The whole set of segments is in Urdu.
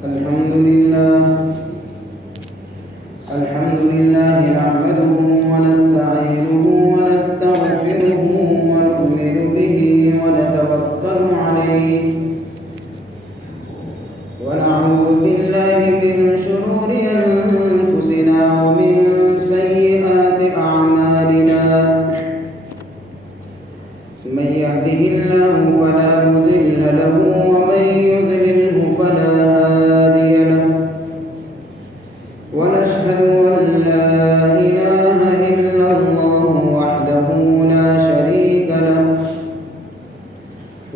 الحمد لله نحمده ونستعينه ونستغفره ونؤمن به ونتوكل عليه ونعوذ بالله من شرور أنفسنا ومن سيئات أعمالنا من يهده الله فلا مضل له ومن يضلله فلا هادي له ونشهد أن لا إله إلا الله وحده لا شريك له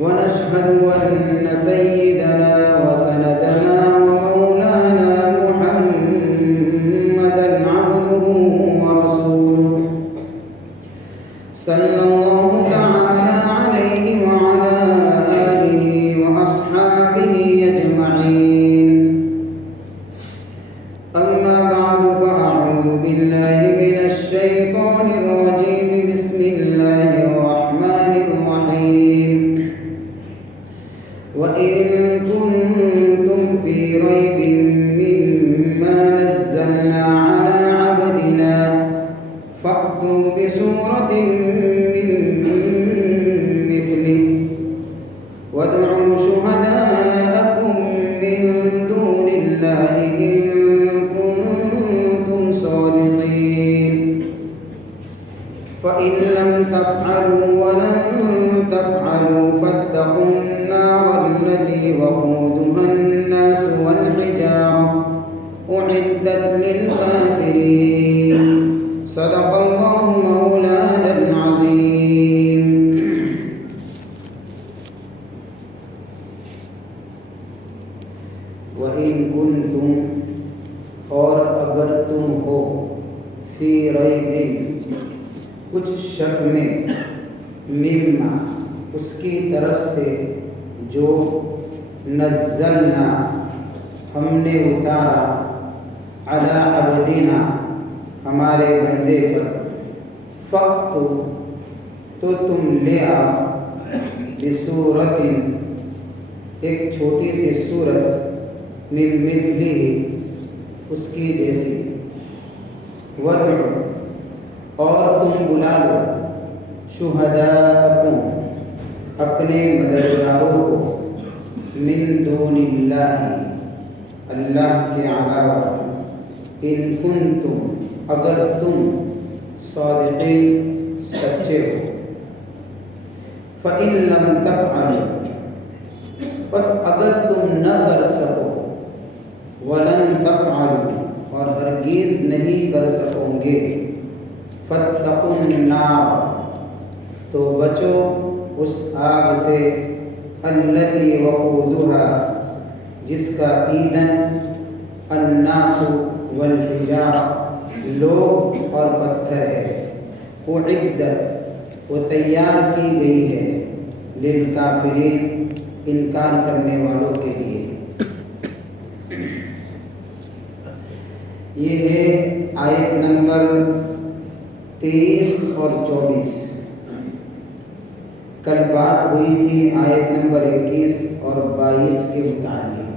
ونشهد أن سيدنا وسندنا ومولانا محمدا عبده ورسوله صلى الله تعالى عليه وعلى آله وأصحابه أجمعين. أما بعد فأعوذ بالله من الشيطان الرجيم. بسم الله الرحمن الرحيم. وإن كنتم في ريب مما نزلنا على عبدنا فأتوا بسورة من مثله وادعوا شهداءكم من دون الله إن كنتم صادقين فإن لم تفعلوا ولن تفعلوا فاتقوا النار التي وقودها الناس والحجارة أعدت للكافرين. صدق الله مولانا العظيم. وَإِن كُنتُم اور اگر تم ہو فی ریب کچھ شک میں مما اس کی طرف سے جو نزلنا ہم نے اتارا علی عبدنا ہمارے بندے پر فَأْتُوا تو تم لے آؤ بصورت ایک چھوٹی سی صورت من مثلہ اس کی جیسی وَادْعُوا اور تم بلا لو شہداءکم اپنے مددگاروں کو من دون اللہ اللہ کے علاوہ ان کنتم اگر تم صادقین سچے ہو فَإِن لَمْ تَفْعَلُوا بس اگر تم نہ کر سکو وَلَن تَفْعَلُوا اور ہرگز نہیں کر سکو گے فَاتَّقُوا النَّارَ تو بچو اس آگ سے الَّتِي وَقُودُهَا جس کا ایندھن النَّاسُ وَالْحِجَارَةُ لوگ اور پتھر ہے اُعِدَّتْ وہ تیار کی گئی ہے للکافرین انکار کرنے والوں کے لیے. یہ ہے آیت نمبر 23 اور 24. کل بات ہوئی تھی آیت نمبر 21 اور 22 کے متعلق.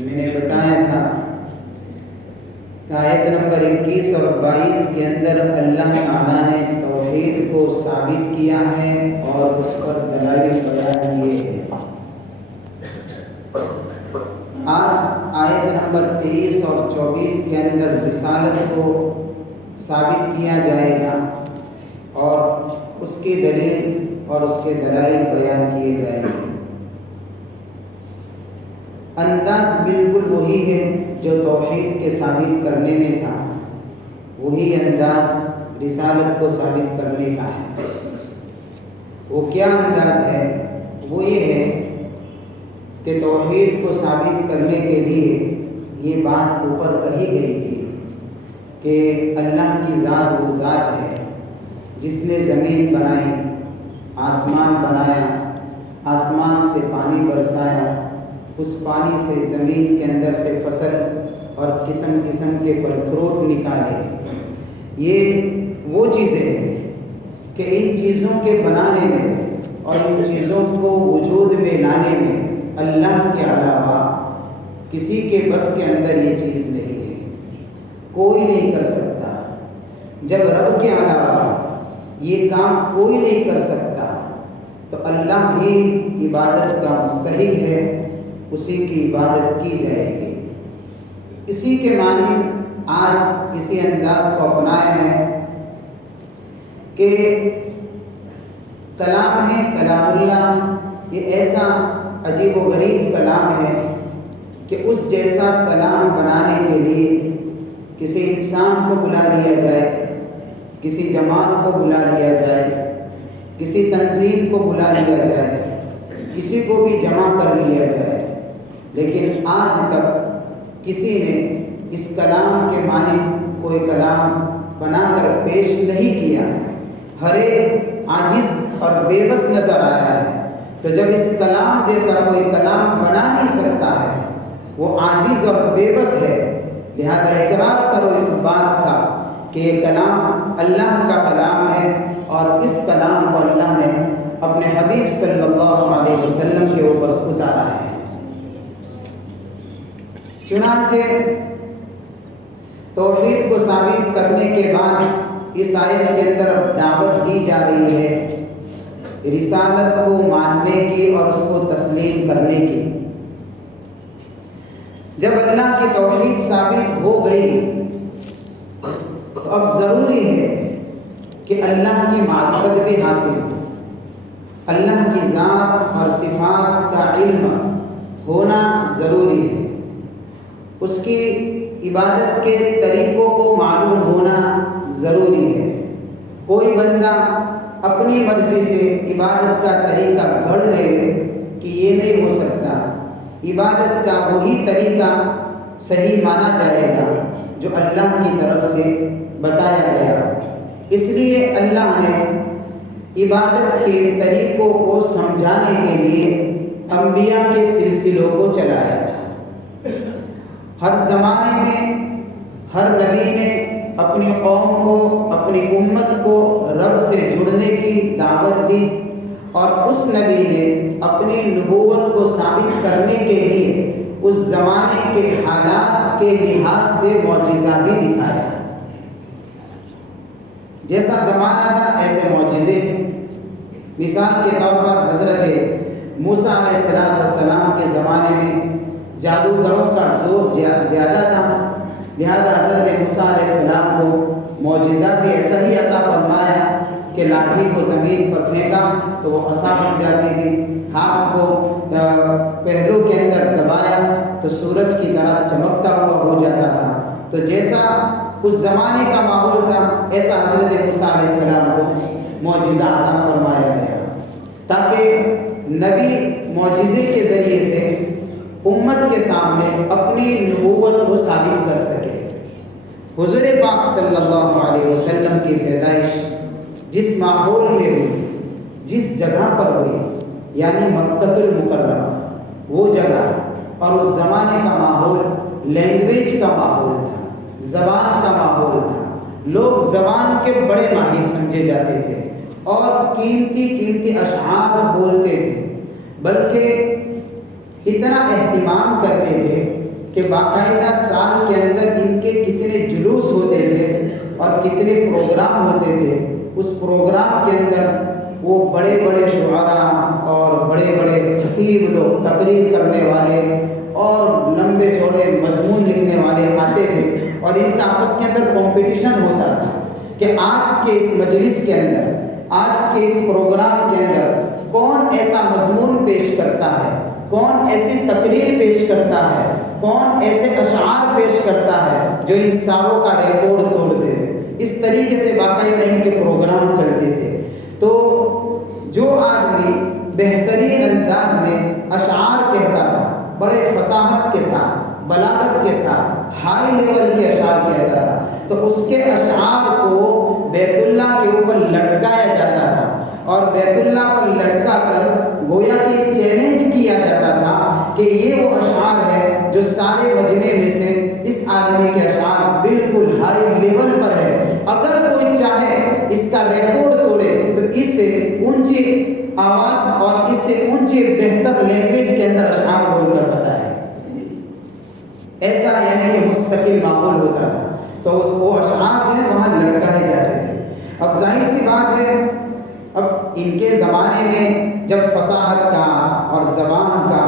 میں نے بتایا تھا کہ آیت نمبر 21 اور 22 کے اندر اللہ تعالیٰ نے توحید کو ثابت کیا ہے اور اس پر دلائل بیان کیے ہیں. آج آیت نمبر 23 اور 24 کے اندر رسالت کو ثابت کیا جائے گا اور اس کی دلیل اور اس کے دلائل بیان کیے جائیں گے. انداز بالکل وہی ہے جو توحید کے ثابت کرنے میں تھا، وہی انداز رسالت کو ثابت کرنے کا ہے. وہ کیا انداز ہے؟ وہ یہ ہے کہ توحید کو ثابت کرنے کے لیے یہ بات اوپر کہی گئی تھی کہ اللہ کی ذات وہ ذات ہے جس نے زمین بنائی، آسمان بنایا، آسمان سے پانی برسایا، اس پانی سے زمین کے اندر سے فصل اور قسم قسم کے پھل فروٹ نکالے. یہ وہ چیزیں ہیں کہ ان چیزوں کے بنانے میں اور ان چیزوں کو وجود میں لانے میں اللہ کے علاوہ کسی کے بس کے اندر یہ چیز نہیں ہے، کوئی نہیں کر سکتا۔ جب رب کے علاوہ یہ کام کوئی نہیں کر سکتا تو اللہ ہی عبادت کا مستحق ہے، اسی کی عبادت کی جائے گی۔ اسی کے معنی آج اسی انداز کو اپنایا ہے کہ کلام ہے کلام اللہ، یہ ایسا عجیب و غریب کلام ہے کہ اس جیسا کلام بنانے کے لیے کسی انسان کو بلا لیا جائے، کسی جماعت کو بلا لیا جائے، کسی تنظیم کو بلا لیا جائے، کسی کو بھی جمع کر لیا جائے، لیکن آج تک کسی نے اس کلام کے معنی کوئی کلام بنا کر پیش نہیں کیا۔ ہر ایک عاجز اور بے بس نظر آیا ہے۔ تو جب اس کلام جیسا کوئی کلام بنا نہیں سکتا ہے، وہ عاجز اور بے بس ہے، لہذا اقرار کرو اس بات کا کہ یہ کلام اللہ کا کلام ہے، اور اس کلام کو اللہ نے اپنے حبیب صلی اللہ علیہ وسلم کے اوپر اتارا ہے۔ چنانچہ توحید کو ثابت کرنے کے بعد اس آیت کے اندر دعوت دی جا رہی ہے رسالت کو ماننے کی اور اس کو تسلیم کرنے کی۔ جب اللہ کی توحید ثابت ہو گئی تو اب ضروری ہے کہ اللہ کی معرفت بھی حاصل ہو، اللہ کی ذات اور صفات کا علم ہونا ضروری ہے، اس کی عبادت کے طریقوں کو معلوم ہونا ضروری ہے۔ کوئی بندہ اپنی مرضی سے عبادت کا طریقہ گھڑ لے کہ یہ نہیں ہو سکتا، عبادت کا وہی طریقہ صحیح مانا جائے گا جو اللہ کی طرف سے بتایا گیا۔ اس لیے اللہ نے عبادت کے طریقوں کو سمجھانے کے لیے انبیاء کے سلسلوں کو چلایا تھا۔ ہر زمانے میں ہر نبی نے اپنی قوم کو، اپنی امت کو رب سے جڑنے کی دعوت دی، اور اس نبی نے اپنی نبوت کو ثابت کرنے کے لیے اس زمانے کے حالات کے لحاظ سے معجزہ بھی دکھایا۔ جیسا زمانہ تھا ایسے معجزے تھے۔ مثال کے طور پر حضرت موسیٰ علیہ السلام کے زمانے میں جادوگروں کا زور زیادہ تھا، لہذا حضرت موسیٰ علیہ السلام کو معجزہ بھی ایسا ہی عطا فرمایا کہ لاٹھی کو زمین پر پھینکا تو وہ عصا بن جاتی تھی، ہاتھ کو پہلو کے اندر دبایا تو سورج کی طرح چمکتا ہوا ہو جاتا تھا۔ تو جیسا اس زمانے کا ماحول تھا ایسا حضرت موسیٰ علیہ السلام کو معجزہ عطا فرمایا گیا، تاکہ نبی معجزے کے ذریعے سے امت کے سامنے اپنی نبوت کو ثابت کر سکے۔ حضور پاک صلی اللہ علیہ وسلم کی پیدائش جس ماحول میں ہوئی، جس جگہ پر ہوئی، یعنی مکہ المکرمہ، وہ جگہ اور اس زمانے کا ماحول لینگویج کا ماحول تھا، زبان کا ماحول تھا۔ لوگ زبان کے بڑے ماہر سمجھے جاتے تھے اور قیمتی اشعار بولتے تھے، بلکہ اتنا اہتمام کرتے تھے کہ باقاعدہ سال کے اندر ان کے کتنے جلوس ہوتے تھے اور کتنے پروگرام ہوتے تھے۔ اس پروگرام کے اندر وہ بڑے بڑے شعراء اور بڑے بڑے خطیب لوگ، تقریر کرنے والے اور لمبے چوڑے مضمون لکھنے والے آتے تھے، اور ان کا آپس کے اندر کمپٹیشن ہوتا تھا کہ آج کے اس مجلس کے اندر، آج کے اس پروگرام کے اندر کون ایسا مضمون پیش کرتا ہے، کون ایسی تقریر پیش کرتا ہے، کون ایسے اشعار پیش کرتا ہے جو ان ساروں کا ریکارڈ توڑ دے۔ اس طریقے سے باقاعدہ ان کے پروگرام چلتے تھے۔ تو جو آدمی بہترین انداز میں اشعار کہتا تھا، بڑے فصاحت کے ساتھ، بلاغت کے ساتھ، ہائی لیول کے اشعار کہتا تھا، تو اس کے اشعار کو بیت اللہ کے اوپر لٹکایا جاتا تھا، اور بیت اللہ پر لٹکا کر گویا کہ چیلنج کیا جاتا تھا کہ یہ وہ اشعار ہے جو سارے مجمع میں سے اس آدمی کے اشعار بالکل ہائی لیول پر ہے، اگر کوئی چاہے اس کا ریکارڈ توڑے تو اس سے اونچی آواز اور اس سے اونچی بہتر لینگویج کے اندر اشعار بول کر بتائے۔ ایسا یعنی کہ مستقل ماحول ہوتا تھا، تو وہ اشعار جو ہے وہاں لٹکائے جاتے تھے۔ اب ظاہر سی بات ہے، اب ان کے زمانے میں جب فصاحت کا اور زبان کا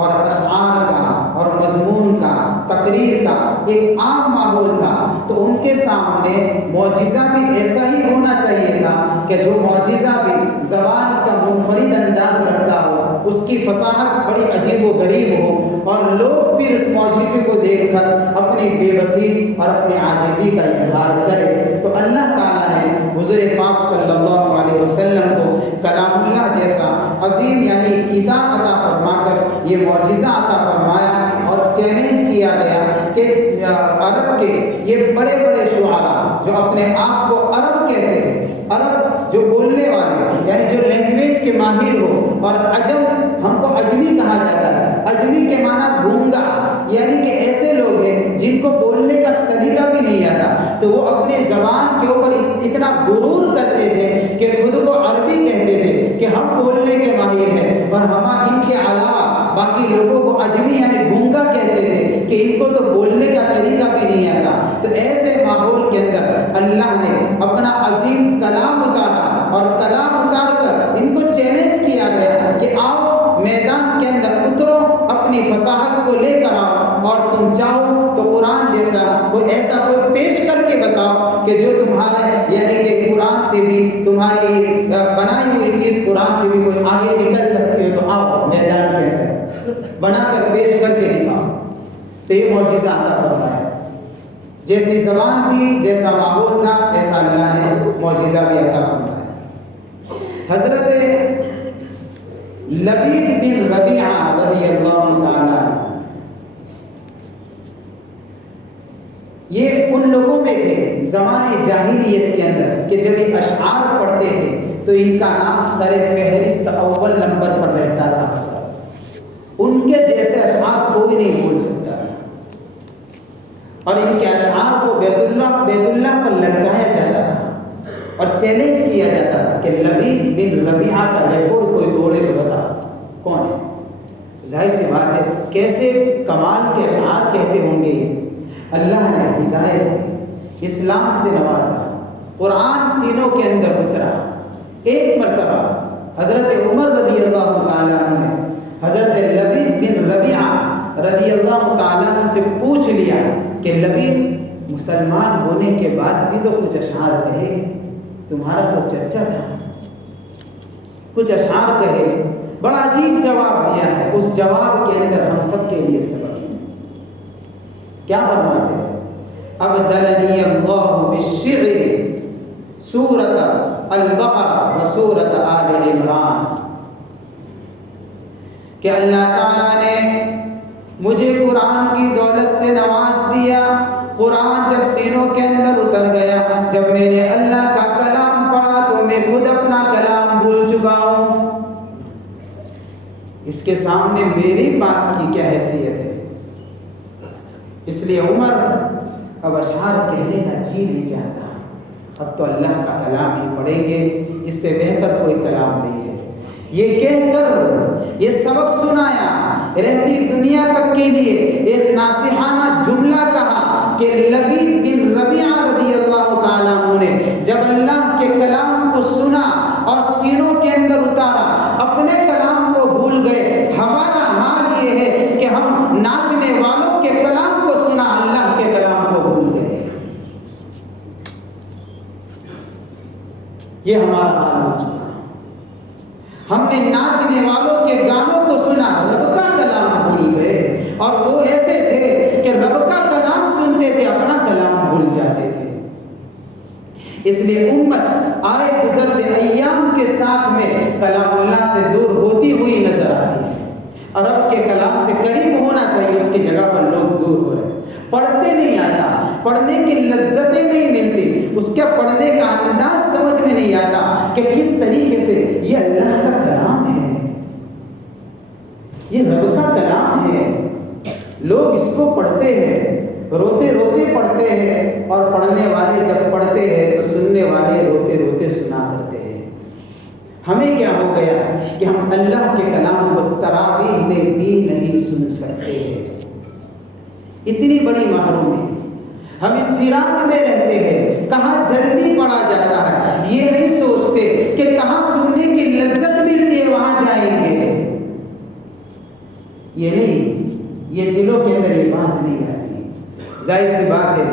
اور اشعار کا اور مضمون کا، تقریر کا ایک عام ماحول تھا، تو ان کے سامنے معجزہ بھی ایسا ہی ہونا چاہیے تھا کہ جو معجزہ بھی زبان کا منفرد انداز رکھتا ہو، اس کی فصاحت بڑی عجیب و غریب ہو، اور لوگ پھر اس معجزے کو دیکھ کر اپنی بے بسی اور اپنی عاجزی کا اظہار کرے۔ تو اللہ تعالیٰ نے حضور پاک صلی اللہ علیہ وسلم کو کلام اللہ جیسا عظیم یعنی کتاب عطا فرما کر یہ معجزہ عطا فرمایا، اور چیلنج کیا گیا کہ عرب کے یہ بڑے بڑے شعراء جو اپنے آپ کو عرب کہتے ہیں، عرب جو بولنے والے یعنی جو لینگویج کے ماہر ہو، اور عجم ہم کو عجمی کہا جاتا ہے، عجمی کے معنی گونگا، یعنی کہ ایسے لوگ ہیں جن کو بولنے کا سلیقہ بھی نہیں آتا، تو وہ اپنے زبان کے اوپر اتنا غرور کرتے تھے کہ خود کو عربی کہتے تھے کہ ہم بولنے کے ماہر ہیں، اور ہم ان کے علاوہ باقی لوگوں کو عجمی یعنی گونگا کہتے تھے کہ ان کو تو بولنے کا طریقہ بھی نہیں آتا۔ تو ایسے ماحول کے اندر اللہ نے اپنا عظیم کلام اتارا، اور کلام اتار کر ان کو چیلنج کیا گیا کہ آؤ میدان کے اندر اترو، اپنی فصاحت کو لے کر آؤ، اور تم چاہو تو قرآن جیسا کوئی ایسا کوئی پیش کر کے بتاؤ کہ جو تمہارے یعنی کہ قرآن سے بھی تمہاری بنائی ہوئی چیز قرآن سے بھی کوئی آگے نکل سکتی ہے، تو آؤ میدان کے اندر بنا کر پیش کر کے دکھاؤ۔ تو یہ معجزہ عطا فرمایا، جیسی زبان تھی، جیسا ماحول تھا، ایسا اللہ نے معجزہ بھی عطا فرمایا۔ حضرت لبید بن ربیعہ رضی اللہ تعالیٰ یہ ان لوگوں میں تھے زمانے جاہلیت کے اندر کہ جب یہ اشعار پڑھتے تھے تو ان کا نام سر فہرست اول نمبر پر رہتا تھا اکثر۔ ان کے جیسے اشعار کوئی نہیں بول سکتا تھا، اور ان کے اشعار کو بیت اللہ پر لٹکایا جاتا تھا اور چیلنج کیا جاتا تھا کہ لبید بن ربیعہ کا ریکارڈ کوئی توڑے تو بتا کون ہے۔ ظاہر سی بات ہے کیسے کمال کے اشعار کہتے ہوں گے۔ اللہ نے ہدایت دی، اسلام سے نوازا، قرآن سینوں کے اندر اترا۔ ایک مرتبہ حضرت عمر رضی اللہ تعالیٰ عنہ نے حضرت لبید بن ربیعہ رضی اللہ تعالیٰ عنہ سے پوچھ لیا کہ لبید مسلمان ہونے کے بعد بھی تو کچھ اشعار کہے، تمہارا تو چرچا تھا، کچھ اشعار کہے۔ بڑا عجیب جواب دیا ہے، اس جواب کے اندر ہم سب کے لیے سبق ہے۔ کیا فرماتے ہیں؟ ابدلنی اللہ بالشعر سورۃ البقرہ و سورۃ آل عمران، کہ اللہ تعالیٰ نے مجھے قرآن کی دولت سے نواز دیا۔ قرآن جب سینوں کے اندر اتر گیا، جب میں نے اللہ کا کلام پڑھا تو میں خود اپنا کلام بھول چکا ہوں۔ اس کے سامنے میری بات کی کیا حیثیت ہے؟ اس لیے عمر اب اشعار کہنے کا جی نہیں چاہتا، اب تو اللہ کا کلام ہی پڑھیں گے، اس سے بہتر کوئی کلام نہیں ہے۔ یہ کہہ کر یہ سبق سنایا، رہتی دنیا تک کے لیے ایک ناصحانہ جملہ کہا کہ لبید بن ربیعہ رضی اللہ تعالیٰ عنہ نے جب اللہ کے کلام کو سنا اور سینوں کے اندر اتارا، اپنے کلام کو بھول گئے۔ ہمارا حال یہ ہے کہ ہم ناچنے والوں کے کلام کو سنا، اللہ کے کلام کو بھول گئے۔ یہ ہمارا حال ہو چکا۔ ہم نے ناچنے والوں کے گانوں کو سنا، رب کا کلام بھول گئے، اور وہ ایسے تھے کہ رب کا کلام سنتے تھے، اپنا کلام بھول جاتے تھے۔ اس لیے امت آئے گزرتے ایام کے ساتھ میں کلام اللہ سے دور ہوتی ہوئی نظر آتی ہے، اور رب کے کلام سے قریب ہونا چاہیے، اس کی جگہ پر لوگ دور ہو رہے ہیں۔ پڑھتے نہیں آتا، پڑھنے کی لذتیں نہیں ملتی، اس کے پڑھنے کا انداز سمجھ میں نہیں آتا کہ کس طریقے سے یہ اللہ کا کلام ہے، یہ رب کا کلام ہے۔ لوگ اس کو پڑھتے ہیں، روتے روتے پڑھتے ہیں، اور پڑھنے والے جب پڑھتے ہیں تو سننے والے روتے روتے سنا کرتے ہیں۔ ہمیں کیا ہو گیا کہ ہم اللہ کے کلام کو تراویح میں بھی نہیں سن سکتے ہیں۔ اتنی بڑی محرومی، ہم اس فراق میں رہتے ہیں، کہاں جلدی پڑا جاتا ہے، یہ نہیں سوچتے کہ کہاں سننے کی لذت ملتی ہے وہاں جائیں گے، یہ نہیں، یہ دلوں کے اندر یہ بات نہیں آتی۔ ظاہر سی بات ہے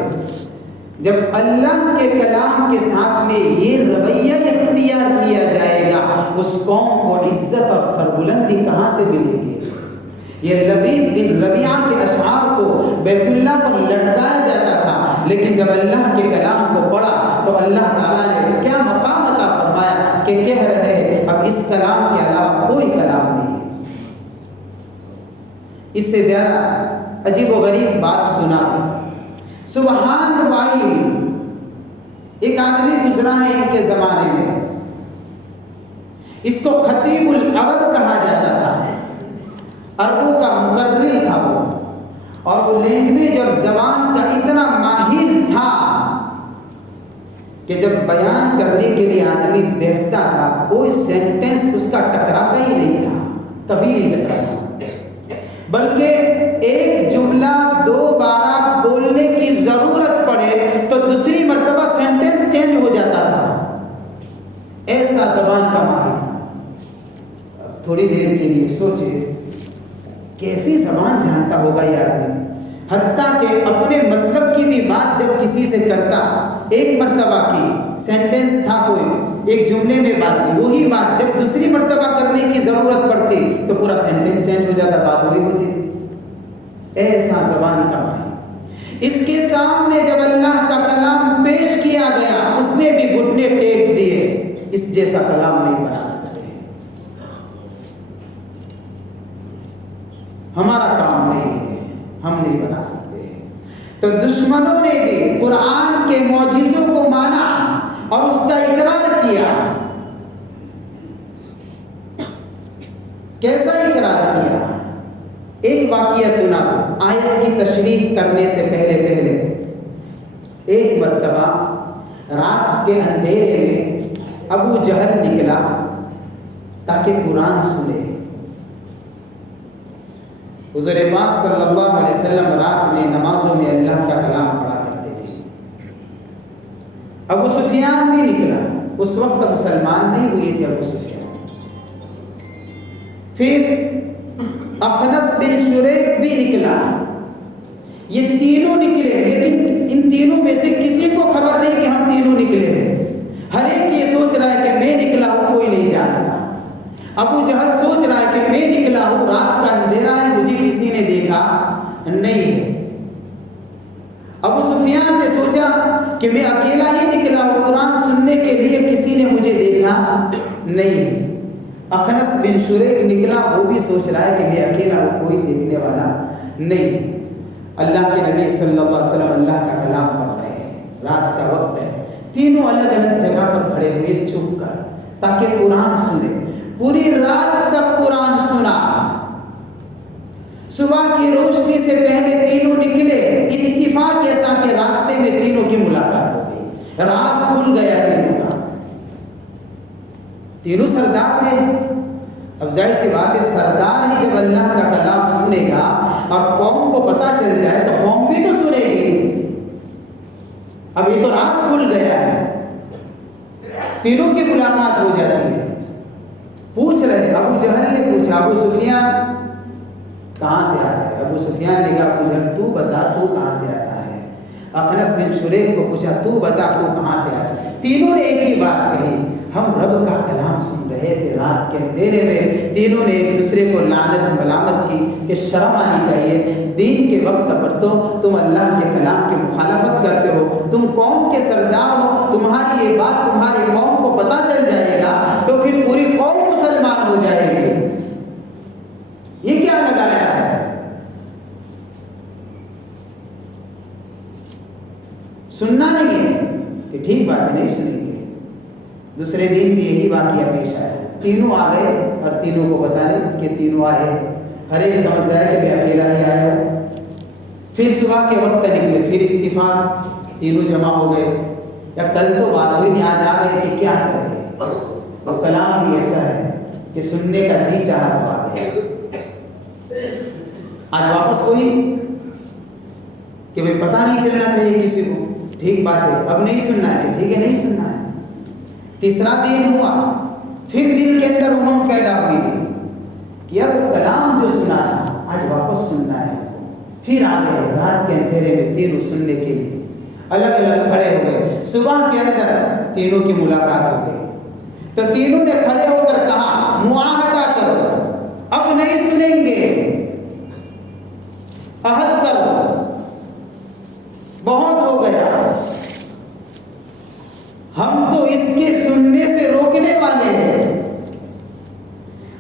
جب اللہ کے کلام کے ساتھ میں یہ رویہ اختیار کیا جائے گا، اس قوم کو عزت اور سربلندی کہاں سے ملے گی؟ یہ لبید بن ربیعہ کے اشعار کو بیت اللہ پر لٹکایا جاتا تھا، لیکن جب اللہ کے کلام کو پڑھا تو اللہ تعالیٰ نے کیا مقام عطا فرمایا کہ کہہ رہے ہیں اب اس کلام کے علاوہ کوئی کلام نہیں ہے۔ اس سے زیادہ عجیب و غریب بات سنا، سبحان وائل ایک آدمی گزرا ہے ان کے زمانے میں، اس کو خطیب العرب کہا جاتا تھا، عربوں کا مقرر تھا وہ، اور وہ لینگویج اور زبان کا اتنا ماہر تھا کہ جب بیان کرنے کے لیے آدمی بیٹھتا تھا کوئی سینٹنس اس کا ٹکراتا ہی نہیں تھا، کبھی نہیں ٹکراتا، بلکہ ایک جملہ دوبارہ بولنے کی ضرورت پڑے تو دوسری مرتبہ سینٹنس چینج ہو جاتا تھا، ایسا زبان کا ماہر تھا۔ اب تھوڑی دیر کے لیے سوچے کیسی زبان جانتا ہوگا یہ آدمی، حتیٰ کہ اپنے مطلب کی بھی بات جب کسی سے کرتا، ایک مرتبہ کی سینٹنس تھا کوئی، ایک جملے میں بات تھی، وہی بات جب دوسری مرتبہ کرنے کی ضرورت پڑتی تو پورا سینٹنس چینج ہو جاتا، بات وہی ہوتی تھی، ایسا زبان کا ماہر۔ اس کے سامنے جب اللہ کا کلام پیش کیا گیا اس نے بھی گھٹنے ٹیک دیے، اس جیسا کلام نہیں بنا سکتے، ہمارا کام نہیں ہے، ہم نہیں بنا سکتے۔ تو دشمنوں نے بھی قرآن کے معجزوں کو مانا اور اس کا اقرار کیا۔ کیسا اقرار کیا؟ ایک واقعہ سنا دو آیت کی تشریح کرنے سے پہلے۔ ایک مرتبہ رات کے اندھیرے میں ابو جہل نکلا تاکہ قرآن سنے۔ حضور پاک صلی اللہ علیہ وسلم رات میں نمازوں میں اللہ کا کلام پڑھا کرتے تھے۔ ابو سفیان بھی نکلا، اس وقت مسلمان نہیں ہوئے تھے ابو سفیان۔ پھر اخنس بن شریک بھی نکلا، یہ تینوں نکلے، لیکن ان تینوں میں سے کسی کو خبر نہیں کہ ہم تینوں نکلے ہیں، ہر ایک یہ سوچ رہا ہے کہ میں نکلا ہوں، کوئی نہیں جانتا۔ ابو جہل سوچ رہا ہے کہ میں نکلا ہوں، رات کا اندھیرا ہے، مجھے کسی نے دیکھا نہیں۔ ابو سفیان نے سوچا کہ میں اکیلا ہی نکلا ہوں قرآن سننے کے لیے، کسی نے مجھے دیکھا نہیں۔ اخنس بن شریک نکلا، وہ بھی سوچ رہا ہے کہ میں اکیلا ہوں، کوئی دیکھنے والا نہیں۔ اللہ کے نبی صلی اللہ علیہ وسلم اللہ کا کلام پڑھ رہے ہیں، رات کا وقت ہے، تینوں الگ الگ جگہ پر کھڑے ہوئے چھپ کر تاکہ قرآن سنے۔ پوری رات تک قرآن سنا، صبح کی روشنی سے پہلے تینوں نکلے، اتفاق ایسا کہ راستے میں تینوں کی ملاقات ہو گئی، راز کھل گیا تینوں کا۔ تینوں سردار تھے، اب ظاہر سی بات ہے سردار ہی جب اللہ کا کلام سنے گا اور قوم کو پتہ چل جائے تو قوم بھی تو سنے گی، اب یہ تو راز کھل گیا ہے، تینوں کی ملاقات ہو جاتی ہے۔ پوچھ رہے، ابو جہل نے پوچھا ابو سفیان کہاں سے آ رہے؟ ابو سفیان نے کہا ابو جہل تو بتا تو کہاں سے آتا ہے۔ اخنس بن شریک کو پوچھا تو بتا تو کہاں سے آتا ہے۔ تینوں نے ایک ہی بات کہی، ہم رب کا کلام سن رہے تھے رات کے اندھیرے میں۔ تینوں نے ایک دوسرے کو لعنت ملامت کی کہ شرم آنی چاہیے، دین کے وقت پر تو تم اللہ کے کلام کی مخالفت کرتے ہو، تم قوم کے سردار ہو، تمہاری یہ بات تمہاری قوم کو پتہ چل جائے گا تو پھر پوری قوم مسلمان ہو جائے گی، یہ کیا لگایا ہے؟ سننا نہیں ہے کہ ٹھیک بات ہے نہیں سنیں گے۔ دوسرے دن بھی یہی واقعہ پیش آیا، تینوں آ گئے اور تینوں کو پتہ نہیں کہ تینوں آئے، ہر ایک سمجھ رہا ہے کہ میں اکیلا ہی آیا ہوں۔ پھر صبح کے وقت نکلے، پھر اتفاق تینوں جمع ہو گئے، یا کل تو بات ہوئی تھی آج آ گئے کہ کیا کرے، وہ کلام بھی ایسا ہے کہ سننے کا جی چاہا تو آ گئے۔ آج واپس ہوئی کہ بھائی پتہ نہیں چلنا چاہیے کسی کو، ٹھیک بات ہے، اب نہیں سننا ہے کہ ٹھیک ہے نہیں سننا ہے۔ تیسرا دن ہوا، پھر دل کے اندر امنگ پیدا ہوئی کہ یار وہ کلام جو سنا تھا آج واپس سننا ہے۔ پھر آ گئے رات کے اندھیرے میں تینوں سننے کے لیے، الگ الگ کھڑے ہو گئے۔ صبح کے اندر تینوں کی ملاقات ہو گئی تو تینوں نے کھڑے ہو کر کہا معاہدہ کرو، اب نہیں سنیں گے، عہد کرو، بہت ہو گیا، ہم تو اس کے سننے سے روکنے والے ہیں۔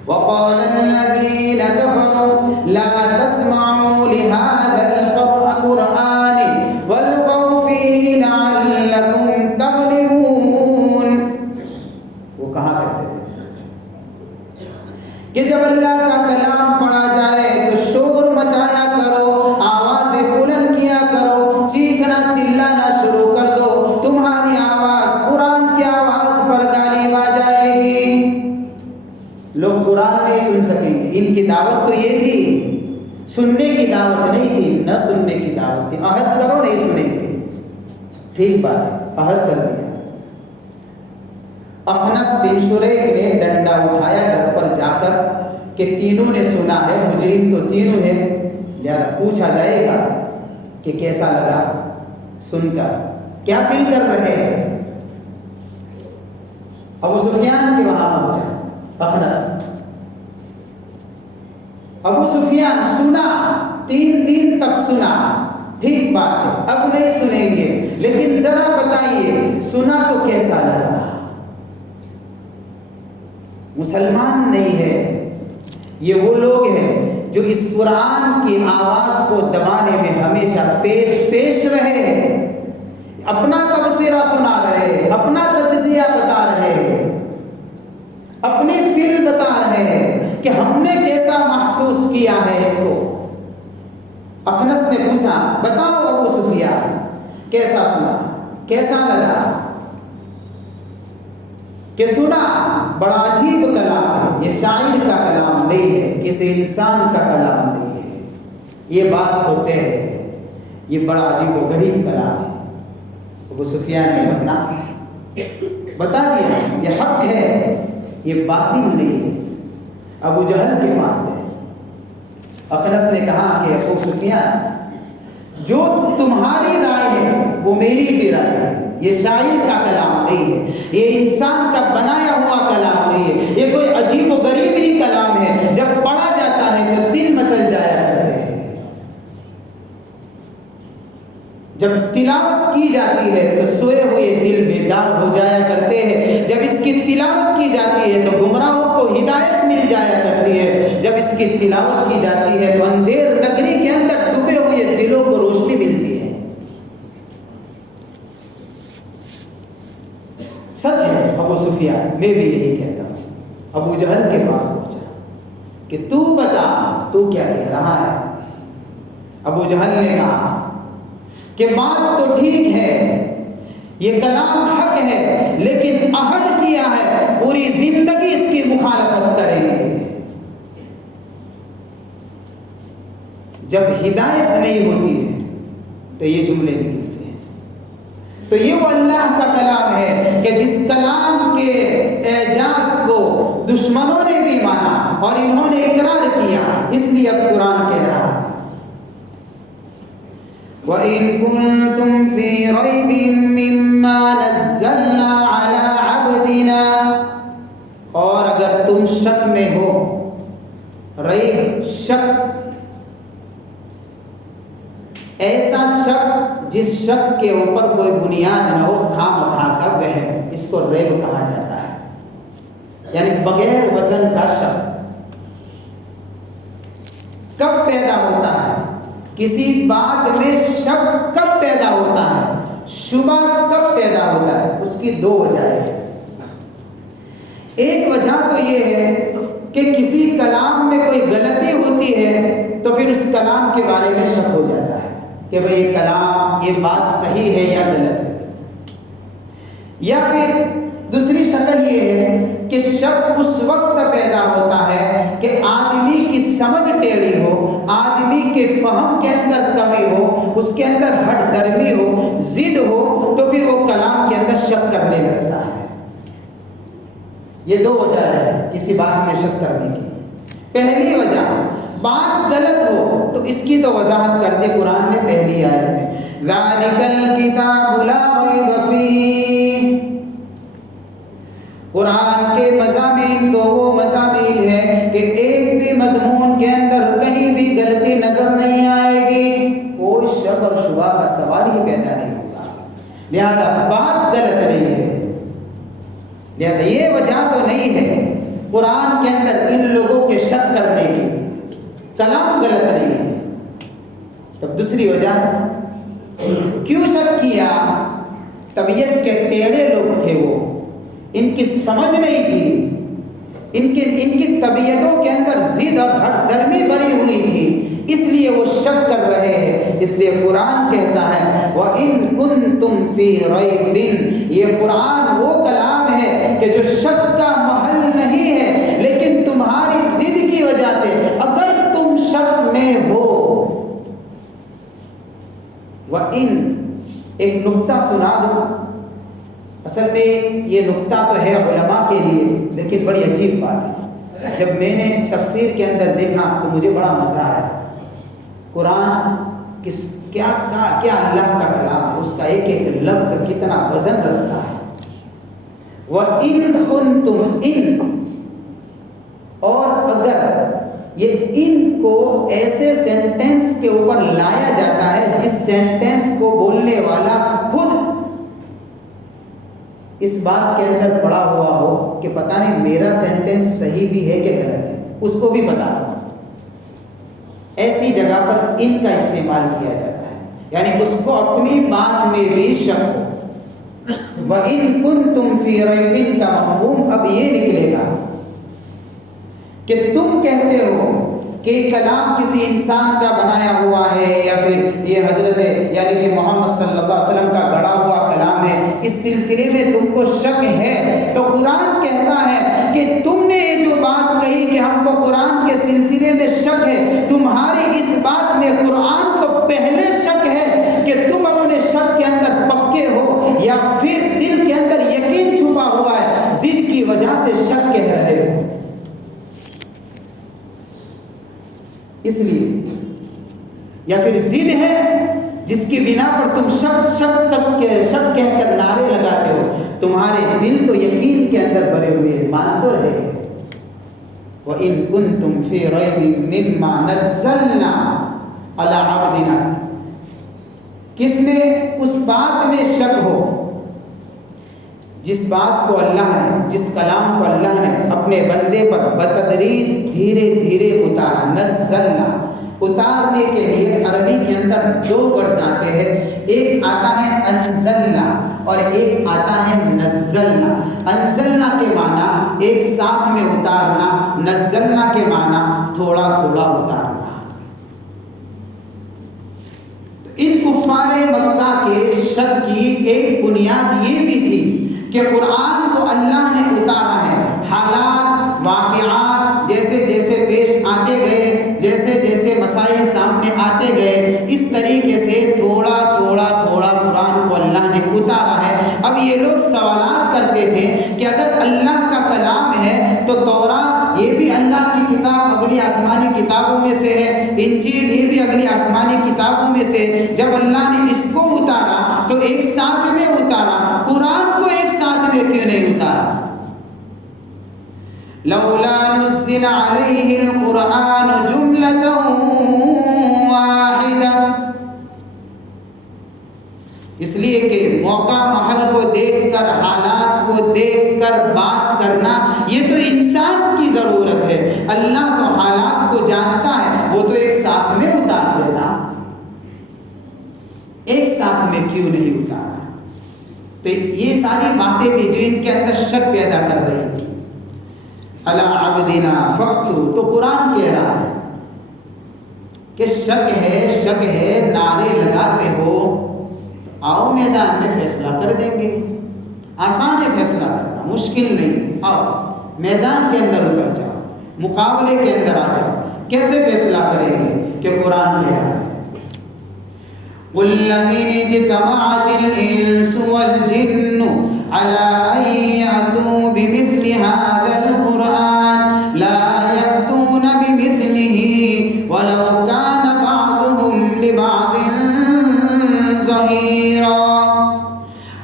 وقال الذين كفروا لا تسمعوا لهذا القرآن والغوا فيه لعلكم تغلبون۔ وہ کہا کرتے تھے کہ جب اللہ کا کلام پڑھا جائے تو شور مچایا کرو، آوازیں بلند کیا کرو، چیخنا چلانا شروع کر دو، تمہاری آواز قرآن کی آواز پر غالب آ جائے گی، لوگ قرآن نہیں سن سکیں گے۔ ان کی دعوت تو یہ تھی، سننے کی دعوت نہیں تھی، نہ سننے کی دعوت تھی۔ عہد کرو نہیں سنیں گے، ٹھیک بات ہے، عہد کر دیا۔ اخنس بن شریک نے ڈنڈا اٹھایا گھر پر جا کر کہ تینوں نے سنا ہے، مجرم تو تینوں ہیں، لہذا پوچھا جائے گا کہ کیسا لگا سن کر، کیا فیل کر رہے ہیں۔ ابو سفیان کے وہاں پہنچا اخنس، ابو سفیان سنا، 3 دن تک سنا، ٹھیک بات ہے، اب نہیں سنیں گے، لیکن ذرا بتائیے سنا تو کیسا لگا۔ مسلمان نہیں ہے، یہ وہ لوگ ہیں جو اس قرآن کی آواز کو دبانے میں ہمیشہ پیش رہے ہیں، اپنا تبصرہ سنا رہے، اپنا تجزیہ بتا رہے، اپنی فیل بتا رہے ہیں کہ ہم نے کیسا محسوس کیا ہے اس کو۔ اخنس نے پوچھا بتاؤ ابو سفیان کیسا سنا، کیسا لگا؟ کہ سنا بڑا عجیب کلام ہے، یہ شاعر کا کلام نہیں ہے، کسی انسان کا کلام نہیں ہے، یہ بات تو طے ہے، یہ بڑا عجیب و غریب کلام ہے۔ ابو سفیان نے اپنا بتا دیا یہ حق ہے، یہ باطل نہیں ہے۔ ابو جہل کے پاس گئے، اخنس نے کہا کہ ابو سفیان جو تمہاری رائے ہے وہ میری بھی رائے ہے، یہ شاعر کا کلام نہیں ہے، یہ انسان کا بنایا ہوا کلام نہیں ہے، یہ کوئی عجیب و غریب ہی کلام ہے، جب پڑھا جاتا ہے تو دل مچل جایا کرتے ہیں، جب تلاوت کی جاتی ہے تو سوئے ہوئے دل بیدار ہو جایا کرتے ہیں، جب اس کی تلاوت کی جاتی ہے تو گمراہوں کو ہدایت مل جایا کرتی ہے، جب اس کی تلاوت کی جاتی ہے تو اندھیر نگری کے اندر ڈوبے ہوئے دلوں کو روشنی ملتی ہے۔ سچ ہے ابو سفیان، میں بھی یہی کہتا ہوں۔ ابو جہل کے پاس پہنچا کہ تو بتا تو کیا کہہ رہا ہے۔ ابو جہل نے کہا کہ بات تو ٹھیک ہے، یہ کلام حق ہے، لیکن عہد کیا ہے پوری زندگی اس کی مخالفت کریں گے۔ جب ہدایت نہیں ہوتی ہے تو یہ جملے نکلتے ہیں۔ تو یہ وہ اللہ کا کلام ہے کہ جس کلام کے اعجاز کو دشمنوں نے بھی مانا اور انہوں نے اقرار کیا، اس لیے اب قرآن کہہ رہا ہے وَإِن كُنتُمْ فِي رَيْبٍ مِّمَّا نَزَّلْنَا عَلَىٰ عَبْدِنَا، اور اگر تم شک میں ہو، ریب شک، ایسا شک جس شک کے اوپر کوئی بنیاد نہ ہو، خام خواہ کا وہم، اس کو ریب کہا جاتا ہے، یعنی بغیر وزن کا شک۔ کب پیدا ہوتا ہے کسی بات میں شک؟ کب پیدا ہوتا ہے شبہ؟ کب پیدا ہوتا ہے؟ اس کی 2 وجہیں ہیں۔ ایک وجہ تو یہ ہے کہ کسی کلام میں کوئی غلطی ہوتی ہے تو پھر اس کلام کے بارے میں شک ہو جاتا ہے کہ بھئی یہ کلام، یہ بات صحیح ہے یا غلط ہے۔ یا پھر دوسری شکل یہ ہے کہ شک اس وقت پیدا ہوتا ہے کہ آدمی کی سمجھ ٹیڑھی ہو، آدمی کے فہم کے اندر کمی ہو، اس کے اندر ہٹ درمی ہو، ضد ہو، تو پھر وہ کلام کے اندر شک کرنے لگتا ہے۔ یہ دو وجہ ہے کسی بات میں شک کرنے کی۔ پہلی وجہ، بات غلط ہو تو اس کی تو وضاحت کر دی قرآن نے پہلی آیت میں، ذَلِكَ الْكِتَابُ لَا رَيْبَ فِيهِ۔ قرآن کے مضامین تو وہ مضامین ہیں کہ ایک بھی مضمون کے اندر کہیں بھی غلطی نظر نہیں آئے گی، کوئی شک اور شبہ کا سوال ہی پیدا نہیں ہوگا، لہذا بات غلط نہیں ہے، لہذا یہ وجہ تو نہیں ہے قرآن کے اندر ان لوگوں کے شک کرنے کی، کلام غلط نہیں ہے۔ تب دوسری وجہ ہے کیوں شک کیا؟ طبیعت کے ٹیڑھے لوگ تھے، وہ ان کی سمجھ نہیں تھی، ان کی طبیعتوں کے اندر ضد اور ہٹ درمی بنی ہوئی تھی، اس لیے وہ شک کر رہے ہیں۔ اس لیے قرآن کہتا ہے وَإِن كُنتُمْ فِي رَيْبٍ، یہ قرآن وہ کلام ہے کہ جو شک کا محل نہیں ہے، لیکن تمہاری ضد کی وجہ سے اگر تم شک میں ہو۔ وَإِن، ایک نکتہ سنا دوں، اصل میں یہ نکتہ تو ہے علماء کے لیے، لیکن بڑی عجیب بات ہے۔ جب میں نے تفسیر کے اندر دیکھا تو مجھے بڑا مزہ آیا۔ قرآن کیا اللہ کا کلام ہے، اس کا ایک ایک لفظ کتنا وزن رکھتا ہے۔ وَإِن كُنتُمْ، ان، اور اگر، یہ ان کو ایسے سینٹنس کے اوپر لایا جاتا ہے جس سینٹنس کو بولنے والا خود اس بات کے اندر پڑا ہوا ہو کہ پتہ نہیں میرا سینٹنس صحیح بھی ہے کہ غلط ہے، اس کو بھی پتہ نہ ہو، ایسی جگہ پر ان کا استعمال کیا جاتا ہے، یعنی اس کو اپنی بات میں بھی شک ہو۔ وَإِن كُنتُمْ فِي رَيْبٍ کا مفہوم اب یہ نکلے گا کہ تم کہتے ہو کہ کلام کسی انسان کا بنایا ہوا ہے یا پھر یہ حضرت یعنی کہ محمد صلی اللہ علیہ وسلم کا گڑھا ہوا کلام ہے، اس سلسلے میں تم کو شک ہے، تو قرآن کہتا ہے کہ تم نے یہ جو بات کہی کہ ہم کو قرآن کے سلسلے میں شک ہے، تمہاری اس بات میں قرآن کو پہلے شک ہے کہ تم اپنے شک کے اندر پکے ہو یا پھر دل کے اندر یقین چھپا ہوا ہے، ضد کی وجہ سے شک کہہ رہے ہو۔ اس لیے یا پھر ضد ہے جس کی بنا پر تم شک کہہ کر نعرے لگاتے ہو، تمہارے دل تو یقین کے اندر بھرے ہوئے ہیں، مان تو رہے ہیں۔ وَإِن كُنتُمْ فِي رَيْبٍ مِّمَّا نَزَّلْنَا عَلَىٰ عَبْدِنَا، کس میں؟ اس بات میں شک ہو جس بات کو اللہ نے، جس کلام کو اللہ نے اپنے بندے پر بتدریج دھیرے دھیرے اتارا۔ نزلنا، اتارنے کے لیے عربی کے اندر دو ورڈز آتے ہیں، ایک آتا ہے انزلنا اور ایک آتا ہے نزلنا۔ انزلنا کے معنی ایک ساتھ میں اتارنا، نزلنا کے معنی تھوڑا تھوڑا اتارنا۔ ان کفار مکہ کے شک کی ایک بنیاد یہ بھی تھی کہ قرآن کو اللہ نے اتارا ہے، حالات واقعات جیسے جیسے پیش آتے گئے، جیسے جیسے مسائل سامنے آتے گئے، اس طریقے سے تھوڑا تھوڑا تھوڑا قرآن کو اللہ نے اتارا ہے۔ اب یہ لوگ سوالات کرتے تھے کہ اگر اللہ کا کلام ہے تو تورات یہ بھی اللہ کی کتاب اگلی آسمانی کتابوں میں سے ہے، انجیل یہ بھی اگلی آسمانی کتابوں میں سے، جب اللہ نے اس کو اتارا تو ایک ساتھ میں اتارا، قرآن کو ایک ساتھ میں کیوں نہیں اتارا؟ لولا نزل علیہ القرآن جملۃ واحدہ، اس لیے کہ موقع محل کو دیکھ کر، حالات کو دیکھ کر بات کرنا یہ تو انسان کی ضرورت ہے، اللہ تو حالات کو جانتا ہے، وہ تو ایک ساتھ میں اتار دیتا، ایک ساتھ میں کیوں نہیں اتارا؟ تو یہ ساری باتیں تھی جو ان کے اندر شک پیدا کر رہی تھی۔ علی عبدنا فاکتب، تو قرآن کہہ رہا ہے کہ شک ہے، نعرے لگاتے ہو، آؤ میدان میں فیصلہ کر دیں گے، آسان ہے فیصلہ کرنا، مشکل نہیں، آؤ میدان کے اندر اتر جاؤ، مقابلے کے اندر آ جاؤ۔ کیسے فیصلہ کریں گے کہ قرآن کہہ رہا ہے قُلْ لَئِنِ اجْتَمَعَتِ الْإِنسُ وَالْجِنُّ عَلَىٰ أَن يَأْتُوا بِمِثْلِ هَٰذَا الْقُرْآنِ لَا يَأْتُونَ بِمِثْلِهِ وَلَوْ كَانَ بَعْضُهُمْ لِبَعْضٍ ظَهِيرًا۔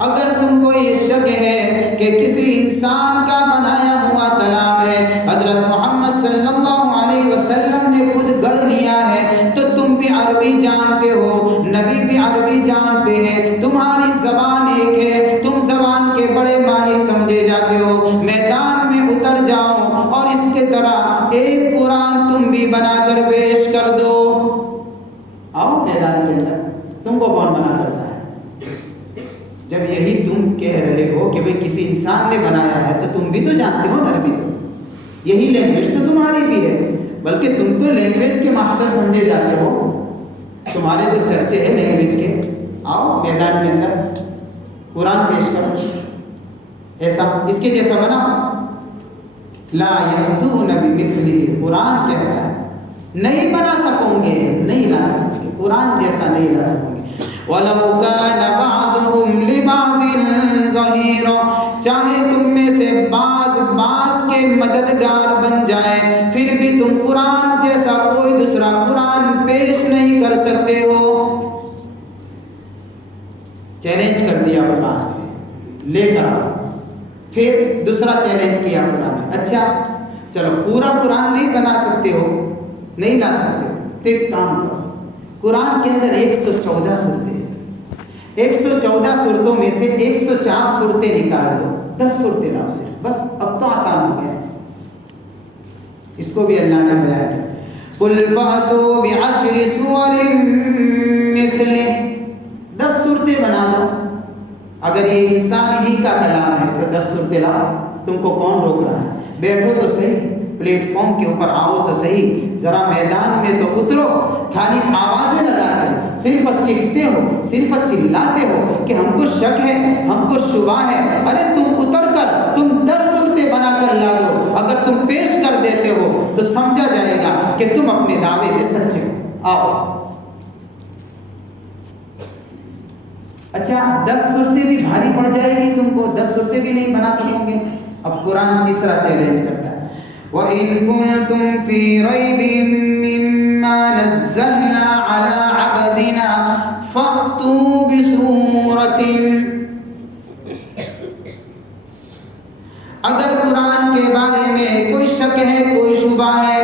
اگر تم کو یہ شک ہے کہ کسی انسان کا بنایا ہوا کلام ہے، حضرت محمد صلی اللہ علیہ وسلم نے خود گڑھ لیا ہے، تو تم بھی عربی جانتے ہو، نبی بھی عربی جانتے ہیں، تمہاری زبان ایک ہے، تم زبان کے بڑے ماہر سمجھے جاتے ہو، میدان میں اتر جاؤ اور اس کے طرح ایک قرآن تم بھی بنا کر پیش کر دو۔ آؤ میدان کے اندر، تم کو کون بنا کرتا ہے؟ جب یہی تم کہہ رہے ہو کہ بھئی کسی انسان نے بنایا ہے، تو تم بھی تو جانتے ہو عربی، تو یہی لینگویج تو تمہاری بھی ہے، بلکہ تم تو لینگویج کے ماسٹر سمجھے جاتے ہو، تمہارے تو چرچے ہیں لینگویج کے۔ آؤ میدان کے اندر قرآن پیش کرو، ایسا اس کے جیسا بنا۔ لا یأتون بمثلہ، قرآن کہتا ہے نہیں بنا سکوں گے، نہیں لا سکیں گے، قرآن جیسا نہیں لا سکیں گے۔ وَلَوْ كَانَ بَعْضُهُمْ لِبَعْضٍ ظَهِيرًا، چاہے تم میں سے بعض کے مددگار بن جائیں، پھر بھی تم قرآن جیسا کوئی دوسرا قرآن پیش نہیں کر سکتے ہو۔ چیلنج کر دیا قرآن نے، لے کر آؤ۔ پھر دوسرا چیلنج کیا قرآن نے، اچھا چلو پورا قرآن نہیں بنا سکتے ہو، نہیں لا سکتے ہو، تو ایک کام کرو، قرآن کے اندر 114 صورتیں، 114 صورتوں میں سے 104 صورتیں نکال دو، 10 صورتیں لاؤ صرف، بس اب تو آسان ہو گیا۔ اس کو بھی اللہ نے بیان کیا، قُلْ فَأْتُوا بِعَشْرِ سُوَرٍ مِثْلِهِ، 10 صورتیں بنا دو۔ اگر یہ انسان ہی کا کلام ہے تو 10 صورتیں لاؤ، تم کو کون روک رہا ہے؟ بیٹھو تو صحیح، پلیٹ فارم کے اوپر آؤ تو صحیح، ذرا میدان میں تو اترو، خالی آوازیں لگاتے ہو، صرف چیختے ہو، صرف چلاتے ہو کہ ہم کو شک ہے، ہم کو شبہ ہے۔ ارے تم اتر کر تم 10 صورتیں بنا کر لا دو، اگر تم پیش کر دیتے ہو تو سمجھا جائے گا کہ تم اپنے دعوے میں سچے ہو۔ آؤ، اچھا 10 صورتیں بھی بھاری پڑ جائے گی تم کو، 10 صورتیں بھی نہیں بنا سکوں گے۔ اب قرآن تیسرا چیلنج کرتا ہے، وَإِن كُنتُمْ فِي رَيْبٍ مِّمَّا نَزَّلْنَا عَلَىٰ عَبْدِنَا فَأْتُوا بِسُورَةٍ، اگر قرآن کے بارے میں کوئی شک ہے، کوئی شبہ ہے،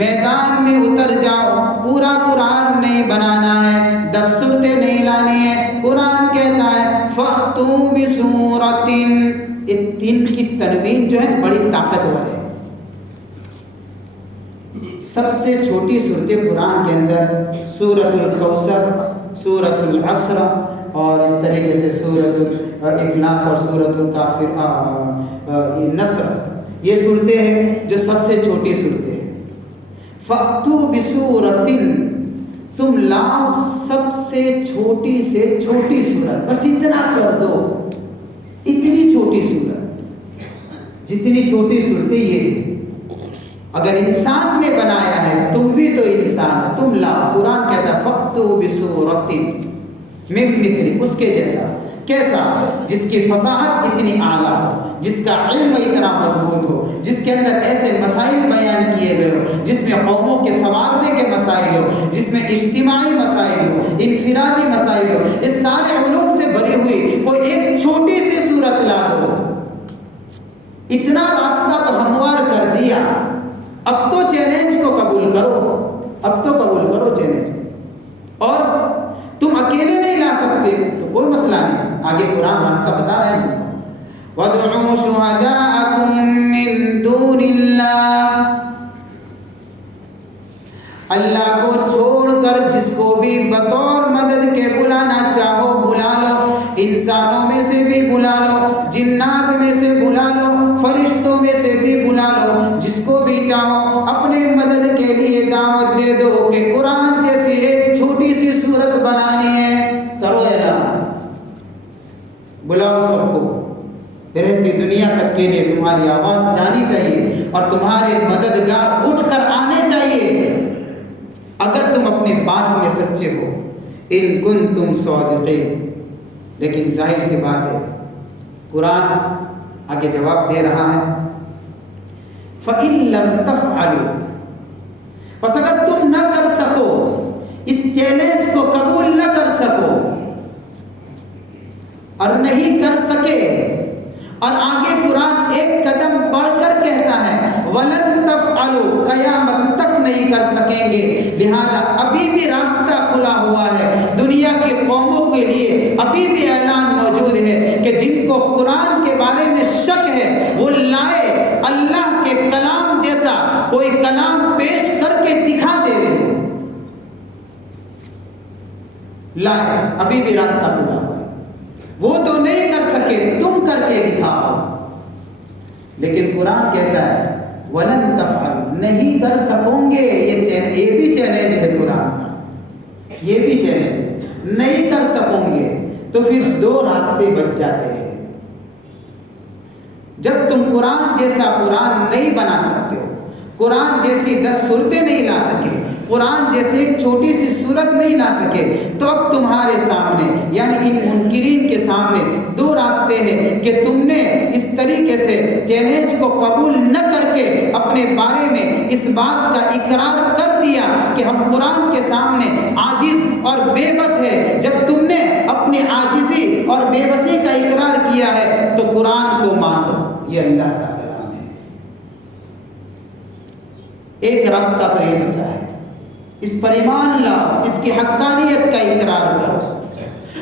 میدان میں اتر جاؤ، پورا قرآن نہیں بنانا ہے، 10 صورتیں نہیں لانی ہے۔ قرآن کہتا ہے فَأْتُوا بِسُورَةٍ، یہ 3 کی تنوین جو ہے بڑی طاقتور ہے۔ سب سے چھوٹی صورتیں قرآن کے اندر سورۃ الکوثر، سورۃ العصر، اور اس طریقے سے سورۃ الاخلاص اور سورۃ الکافر، نصر، یہ صورتیں ہیں جو سب سے چھوٹی صورتیں ہیں۔ فَأْتُوا بِسُورَةٍ، تم لاؤ سب سے چھوٹی سے چھوٹی صورت، بس اتنا کر دو، اتنی چھوٹی صورت، جتنی چھوٹی صورتیں یہ ہے۔ اگر انسان نے بنایا ہے، تم بھی تو انسان ہو، تم لاؤ۔ قرآن کہتا ہے فَأْتُوا بِسُورَةٍ مِّن مِثْلِهِ، اس کے جیسا، کیسا؟ جس کی فصاحت اتنی اعلیٰ ہو، جس کا علم اتنا مضبوط ہو، جس کے اندر ایسے مسائل بیان کیے گئے ہو، جس میں قوموں کے سنوارنے کے مسائل ہو، جس میں اجتماعی مسائل ہو، انفرادی مسائل ہو، اس سارے علوم سے بھری ہوئی کوئی ایک چھوٹی سی صورت لا دو۔ اتنا راستہ تو ہموار کر دیا، اب تو چیلنج کو قبول کرو، اب تو قبول کرو چیلنج۔ اور تم اکیلے نہیں لا سکتے تو کوئی مسئلہ نہیں، آگے قرآن راستہ بتا رہے ہیں۔ وَادْعُوا شُهَدَاءَكُم مِّن دُونِ اللَّهِ، اللہ کو چھوڑ کر جس کو بھی بطور مدد کے بلانا چاہو بلا لو، انسانوں میں سے بھی بلا لو، جنات میں سے بلا لو، فرشتوں میں سے بھی بلا لو، جس کو بھی چاہو اپنے مدد کے لیے دعوت دے دو کہ قرآن جیسی ایک چھوٹی سی صورت بنانی ہے، کرو اعلان، بلاؤ سب کو۔ رہتی دنیا دنیا تک کے لیے تمہاری آواز جانی چاہیے اور تمہارے مددگار اٹھ کر آنے چاہیے اگر تم اپنے بات میں سچے ہو، ان کنتم صادقین۔ لیکن ظاہر سی بات ہے، قرآن آگے جواب دے رہا ہے، فَإِن لَمْ تَفْعَلُوا، پس اگر تم نہ کر سکو، اس چیلنج کو قبول نہ کر سکو اور نہیں کر سکے، اور آگے قرآن ایک قدم بڑھ کر کہتا ہے وَلَن تَفْعَلُوا، قیامت تک نہیں کر سکیں گے، لہذا ابھی بھی راستہ کھلا ہوا ہے دنیا کی قوموں کے لیے، ابھی بھی اعلان موجود ہے کہ جن کو قرآن کے بارے میں شک ہے وہ لائے اللہ کے کلام جیسا کوئی کلام پیش کر کے دکھا دے وہ لائے، ابھی بھی راستہ کھلا ہوا ہے۔ وہ تو نہیں کر سکے، تم کر کے دکھاؤ۔ لیکن قرآن کہتا ہے وَلَن تَفْعَلُوا، نہیں کر سکوں گے، یہ بھی چیلنج ہے قرآن کا، یہ بھی چیلنج ہے، نہیں کر سکوں گے۔ تو پھر دو راستے بچ جاتے ہیں۔ جب تم قرآن جیسا قرآن نہیں بنا سکتے ہو، قرآن جیسی 10 صورتیں نہیں لا سکے، قرآن جیسے ایک چھوٹی سی صورت نہیں لا سکے، تو اب تمہارے سامنے یعنی ان منکرین کے سامنے دو راستے ہیں کہ تم نے اس طریقے سے چیلنج کو قبول نہ کر کے اپنے بارے میں اس بات کا اقرار کر دیا کہ ہم قرآن کے سامنے عاجز اور بے بس ہے۔ جب تم نے اپنی عاجزی اور بے بسی کا اقرار کیا ہے تو قرآن کو مانو، یہ اللہ کا کلام ہے۔ ایک راستہ تو یہ بچا ہے، اس پر ایمان لاؤ، اس کی حقانیت کا اقرار کرو،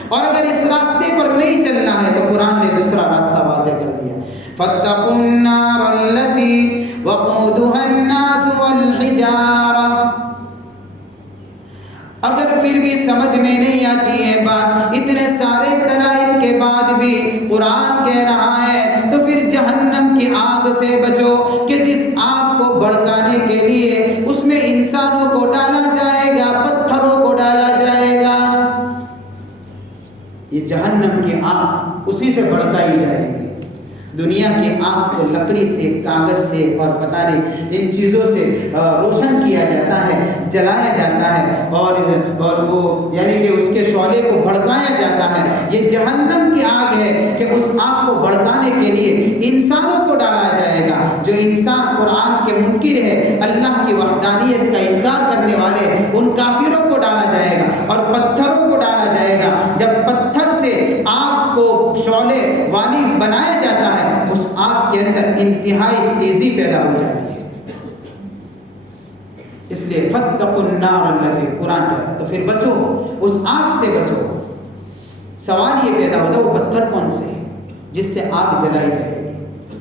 اور اگر اس راستے پر نہیں چلنا ہے تو قرآن نے دوسرا راستہ واضح کر دیا، فَاتَّقُوا النَّارَ الَّتِي وَقُودُهَا النَّاسُ وَالْحِجَارَةُ۔ اگر پھر بھی سمجھ میں نہیں آتی ہے بات، اتنے سارے دلائل کے بعد بھی قرآن کہہ رہا ہے تو پھر جہنم کی آگ سے بچو کہ جس آگ کو بھڑکانے کے لیے اس میں انسانوں کو ڈالا جائے گا، پتھروں کو ڈالا جائے گا۔ یہ جہنم کی آگ اسی سے بھڑکائی جائے گی۔ دنیا کی آگ کو لکڑی سے، کاغذ سے اور پتہ نہیں ان چیزوں سے روشن کیا جاتا ہے، جلایا جاتا ہے، اور وہ یعنی کہ اس کے شعلے کو بھڑکایا جاتا ہے۔ یہ جہنم کی آگ ہے کہ اس آگ کو بھڑکانے کے لیے انسانوں کو ڈالا جائے گا۔ جو انسان قرآن کے منکر ہے، اللہ کی وحدانیت کا انکار کرنے والے، ان کافروں کو ڈالا جائے گا، اور پتھروں کو ڈالا جائے گا۔ جب پتھر سے آگ کو شعلے والی بنایا جاتا ہے، اس آگ کے اندر انتہائی تیزی پیدا ہو جاتی ہے۔ اس لیے فَاتَّقُوا النَّارَ الَّتِي، قرآن کہتا ہے تو پھر بچو، اس آگ سے بچو۔ سوال یہ پیدا ہوتا ہے وہ پتھر کون سے ہے جس سے آگ جلائی جائے گی؟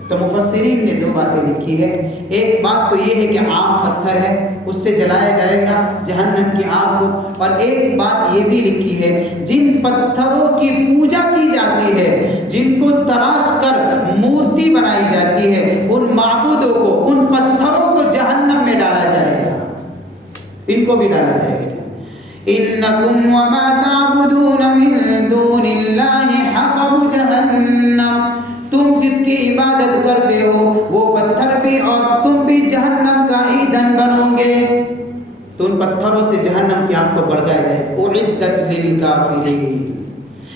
تو مفسرین نے 2 باتیں لکھی ہے۔ ایک بات تو یہ ہے کہ عام پتھر ہے، اس سے جلایا جائے گا جہنم کی آگ کو، اور ایک بات یہ بھی لکھی ہے جن پتھروں کی پوجا کی جاتی ہے، جن کو تراش کر مورتی بنائی جاتی ہے، ان معبودوں کو، ان پتھروں کو جہنم میں ڈالا جائے گا، ان کو بھی ڈالا جائے گا۔ إِنَّكُمْ وَمَا تَعْبُدُونَ مِن دُونِ اللَّهِ حَصَبُ جَهَنَّمَ، تم جس کی عبادت کرتے ہو وہ پتھر بھی اور تم بھی جہنم کا ایندھن بنو گے۔ تو ان پتھروں سے جہنم کی آگ کو بھڑکایا جائے۔ اُعِدَّتْ لِلْكَافِرِينَ،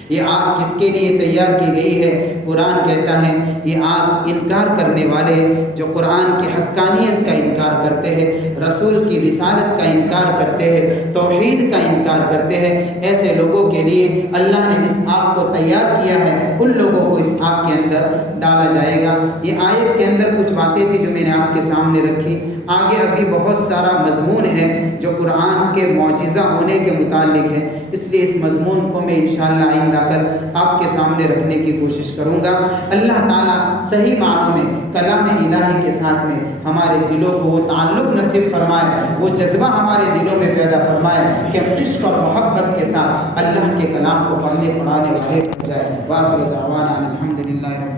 یہ آگ کس کے لیے تیار کی گئی ہے؟ قرآن کہتا ہے یہ آگ انکار کرنے والے، جو قرآن کی حقانیت کا انکار کرتے ہیں، رسول کی رسالت کا انکار کرتے ہیں، توحید کا انکار کرتے ہیں، ایسے لوگوں کے لیے اللہ نے اس آگ کو تیار کیا ہے، ان لوگوں کو اس آگ کے اندر ڈالا جائے گا۔ یہ آیت کے اندر کچھ باتیں تھیں جو میں نے آپ کے سامنے رکھی۔ آگے ابھی بہت سارا مضمون ہے جو قرآن کے معجزہ ہونے کے متعلق ہے، اس لیے اس مضمون کو میں انشاءاللہ آئندہ کل آپ کے سامنے رکھنے کی کوشش کروں گا۔ اللہ تعالیٰ صحیح معنوں میں کلام الہی کے ساتھ میں ہمارے دلوں کو وہ تعلق نصیب فرمائے، وہ جذبہ ہمارے دلوں میں پیدا فرمائے کہ ہم عشق اور محبت کے ساتھ اللہ کے کلام کو پڑھنے پڑھانے والے بن جائے۔ وآخر دعوانا الحمدللہ۔